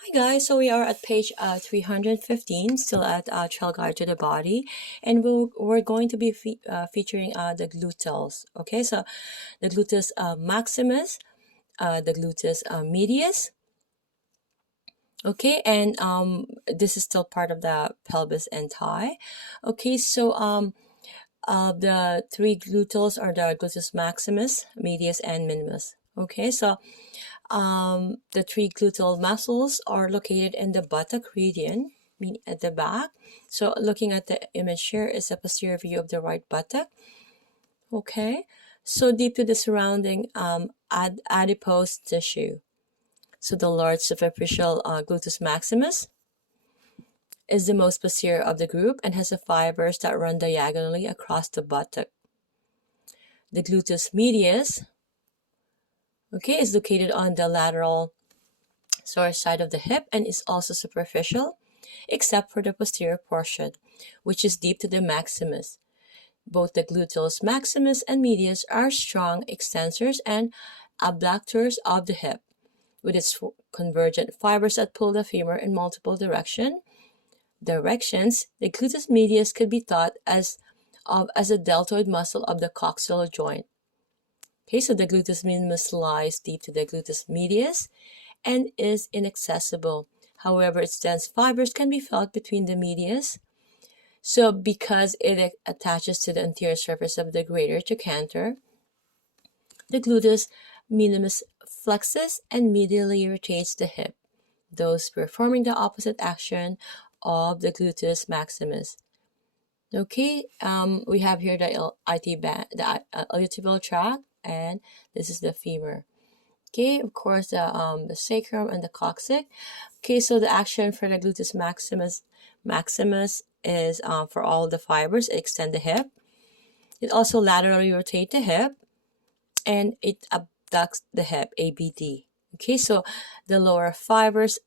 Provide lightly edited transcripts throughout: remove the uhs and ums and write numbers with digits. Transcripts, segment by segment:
Hi guys, so we are at page 315, still at Trail Guide to the Body, and we're going to be featuring the gluteals. Okay, so the gluteus maximus, the gluteus medius. Okay, and this is still part of the pelvis and thigh. Okay, so the three gluteals are the gluteus maximus, medius, and minimus. Okay, so the three gluteal muscles are located in the buttock region, meaning at the back. So looking at the image here is a posterior view of the right buttock. Okay, so deep to the surrounding adipose tissue. So the large superficial gluteus maximus is the most posterior of the group and has the fibers that run diagonally across the buttock. The gluteus medius, okay, is located on the lateral side of the hip and is also superficial, except for the posterior portion, which is deep to the maximus. Both the gluteus maximus and medius are strong extensors and abductors of the hip, with its convergent fibers that pull the femur in multiple directions. The gluteus medius could be thought as a deltoid muscle of the coxal joint. Okay, so the gluteus minimus lies deep to the gluteus medius and is inaccessible. However, its dense fibers can be felt between the medius. So because it attaches to the anterior surface of the greater trochanter, the gluteus minimus flexes and medially rotates the hip, thus performing the opposite action of the gluteus maximus. Okay, we have here the IT band, the iliotibial tract, and this is the femur. Okay, of course, the sacrum and the coccyx. Okay, so the action for the gluteus maximus is for all the fibers, extend the hip. It also laterally rotates the hip, and it abducts the hip, ABD. Okay, so the lower fibers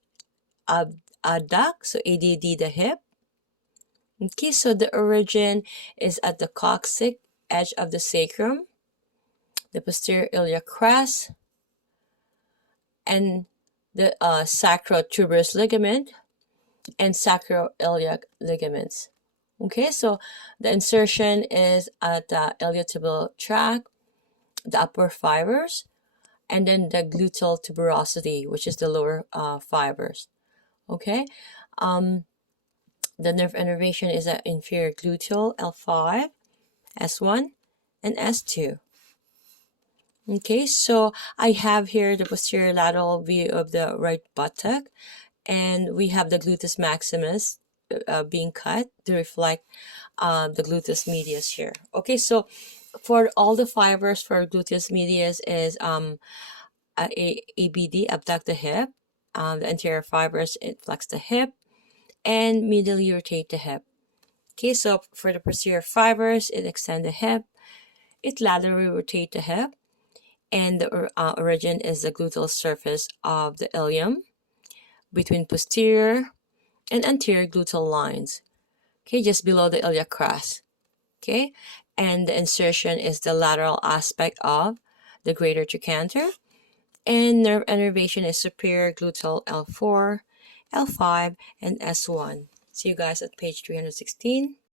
abduct, so ADD the hip. Okay, so the origin is at the coccyx edge of the sacrum, the posterior iliac crest, and the sacrotuberous ligament and sacroiliac ligaments. Okay, so the insertion is at the iliotibial tract, the upper fibers, and then the gluteal tuberosity, which is the lower fibers. Okay, the nerve innervation is at inferior gluteal L5, S1, and S2. Okay, so I have here the posterior lateral view of the right buttock, and we have the gluteus maximus being cut to reflect the gluteus medius here. Okay, so for all the fibers for gluteus medius is ABD, abduct the hip, the anterior fibers, it flex the hip, and medially rotate the hip. Okay, so for the posterior fibers, it extend the hip, it laterally rotate the hip, and the origin is the gluteal surface of the ilium between posterior and anterior gluteal lines. Okay, just below the iliac crest. Okay, and the insertion is the lateral aspect of the greater trochanter, and nerve innervation is superior gluteal L4, L5, and S1. See you guys at page 316.